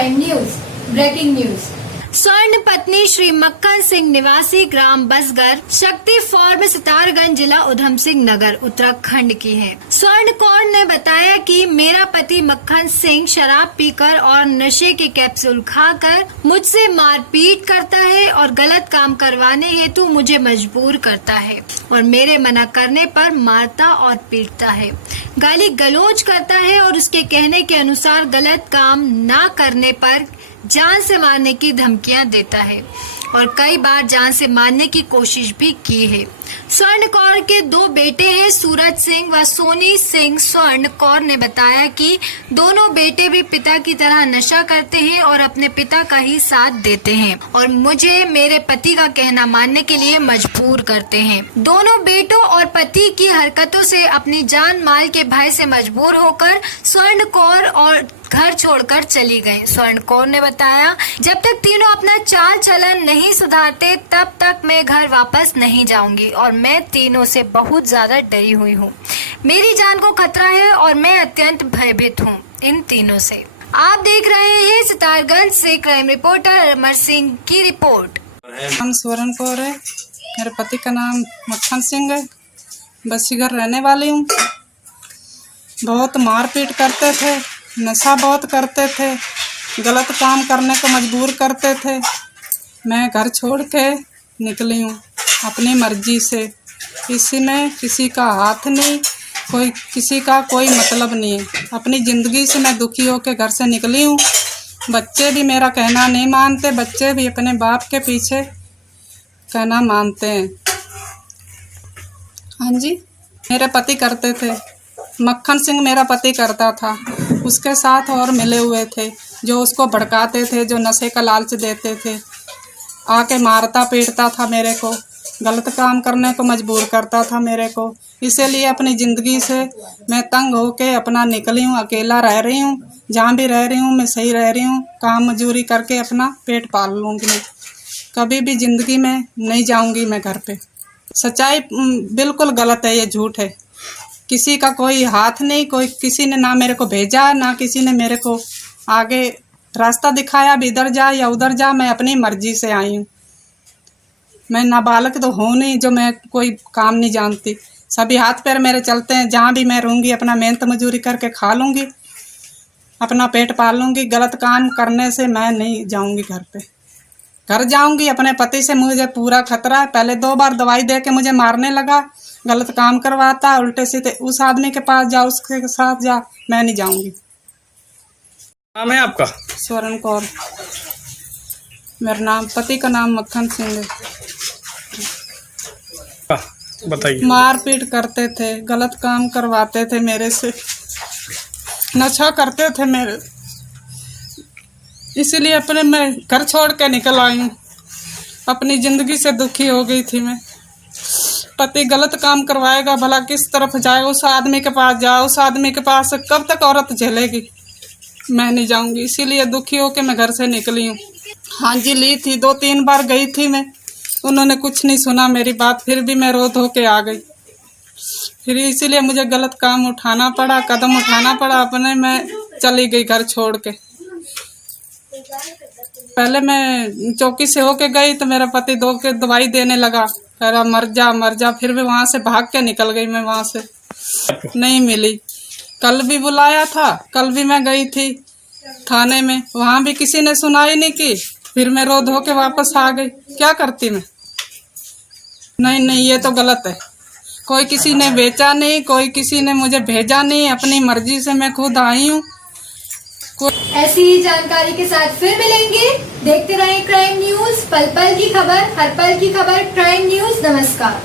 Crime news. Breaking news. स्वर्ण पत्नी श्री मक्खन सिंह निवासी ग्राम बसगर शक्ति फॉर्म सितारगंज जिला उधम सिंह नगर उत्तराखंड की है। स्वर्ण कौर ने बताया कि मेरा पति मक्खन सिंह शराब पीकर और नशे के कैप्सूल खाकर मुझसे मारपीट करता है और गलत काम करवाने हेतु मुझे मजबूर करता है और मेरे मना करने पर मारता और पीटता है, गाली गलौज करता है और उसके कहने के अनुसार गलत काम ना करने पर जान से मारने की धमकियां देता है और कई बार जान से मारने की कोशिश भी की है। स्वर्ण कौर के 2 बेटे हैं, सूरज सिंह व सोनी सिंह। स्वर्ण कौर ने बताया कि दोनों बेटे भी पिता की तरह नशा करते हैं और अपने पिता का ही साथ देते हैं और मुझे मेरे पति का कहना मानने के लिए मजबूर करते हैं। दोनों बेटों और पति की हरकतों से अपनी जान माल के भय से मजबूर होकर स्वर्ण कौर और घर छोड़कर चली गई। स्वर्ण कौर ने बताया, जब तक तीनों अपना चाल चलन नहीं सुधारते तब तक मैं घर वापस नहीं जाऊंगी और मैं तीनों से बहुत ज्यादा डरी हुई हूँ। मेरी जान को खतरा है और मैं अत्यंत भयभीत हूँ इन तीनों से। आप देख रहे हैं सितारगंज से क्राइम रिपोर्टर अमर सिंह की रिपोर्ट। नाम स्वर्ण कौर है, मेरे पति का नाम मक्खन सिंह है, बसीगर रहने वाली हूँ। बहुत मारपीट करते थे, नशा बहुत करते थे, गलत काम करने को मजबूर करते थे। मैं घर छोड़ के निकली हूँ अपनी मर्जी से। इसी में किसी का हाथ नहीं, किसी का कोई मतलब नहीं है। अपनी ज़िंदगी से मैं दुखी होकर घर से निकली हूँ। बच्चे भी मेरा कहना नहीं मानते, बच्चे भी अपने बाप के पीछे कहना मानते हैं। हाँ जी, मेरे पति करते थे, मक्खन सिंह मेरा पति करता था। उसके साथ और मिले हुए थे जो उसको भड़काते थे, जो नशे का लालच देते थे। आके मारता पीटता था मेरे को, गलत काम करने को मजबूर करता था मेरे को। इसीलिए अपनी ज़िंदगी से मैं तंग होके अपना निकली हूँ, अकेला रह रही हूँ। जहाँ भी रह रही हूँ मैं सही रह रही हूँ, काम मजदूरी करके अपना पेट पाल लूँगी। मैं कभी भी ज़िंदगी में नहीं जाऊँगी मैं घर पे। सच्चाई बिल्कुल गलत है, ये झूठ है। किसी का कोई हाथ नहीं, किसी ने ना मेरे को भेजा, ना किसी ने मेरे को आगे रास्ता दिखाया भी इधर जा या उधर जा। मैं अपनी मर्जी से आई हूँ। मैं नाबालग तो हूँ नहीं जो मैं कोई काम नहीं जानती। सभी हाथ पैर मेरे चलते हैं। जहाँ भी मैं रहूँगी अपना मेहनत मजदूरी करके खा लूँगी, अपना पेट पाल लूँगी। गलत काम करने से मैं नहीं जाऊँगी घर पे। घर जाऊँगी अपने पति से मुझे पूरा खतरा है। पहले 2 बार दवाई दे के मुझे मारने लगा, गलत काम करवाता, उल्टे सीधे। उस आदमी के पास जा, उसके साथ जा, मैं नहीं जाऊंगी। नाम है आपका? स्वर्ण कौर मेरा नाम, पति का नाम मक्खन सिंह है। बताइए। मारपीट करते थे, गलत काम करवाते थे मेरे से, नशा करते थे मेरे। इसीलिए अपने मैं घर छोड़ के निकल आई हूँ। अपनी ज़िंदगी से दुखी हो गई थी मैं। पति गलत काम करवाएगा, भला किस तरफ जाए? उस आदमी के पास जाओ, उस आदमी के पास कब तक औरत झेलेगी? मैं नहीं जाऊंगी। इसीलिए दुखी होकर मैं घर से निकली हूँ। हाँ जी, ली थी, 2-3 बार गई थी मैं। उन्होंने कुछ नहीं सुना मेरी बात, फिर भी मैं रो धो के आ गई। फिर इसीलिए मुझे गलत काम उठाना पड़ा, कदम उठाना पड़ा अपने। मैं चली गई घर छोड़ के। पहले मैं चौकी से होके गई तो मेरा पति दवाई देने लगा, कह रहा मर जा मर जा। फिर भी वहाँ से भाग के निकल गई मैं, वहाँ से नहीं मिली। कल भी बुलाया था, कल भी मैं गई थी थाने में, वहाँ भी किसी ने सुनाई नहीं की। फिर मैं रो धो के वापस आ गई। क्या करती मैं? नहीं, ये तो गलत है। कोई किसी ने बेचा नहीं, कोई किसी ने मुझे भेजा नहीं, अपनी मर्जी से मैं खुद आई हूँ। ऐसी ही जानकारी के साथ फिर मिलेंगे। देखते रहें क्राइम न्यूज, पल पल की खबर, हर पल की खबर। क्राइम न्यूज, नमस्कार।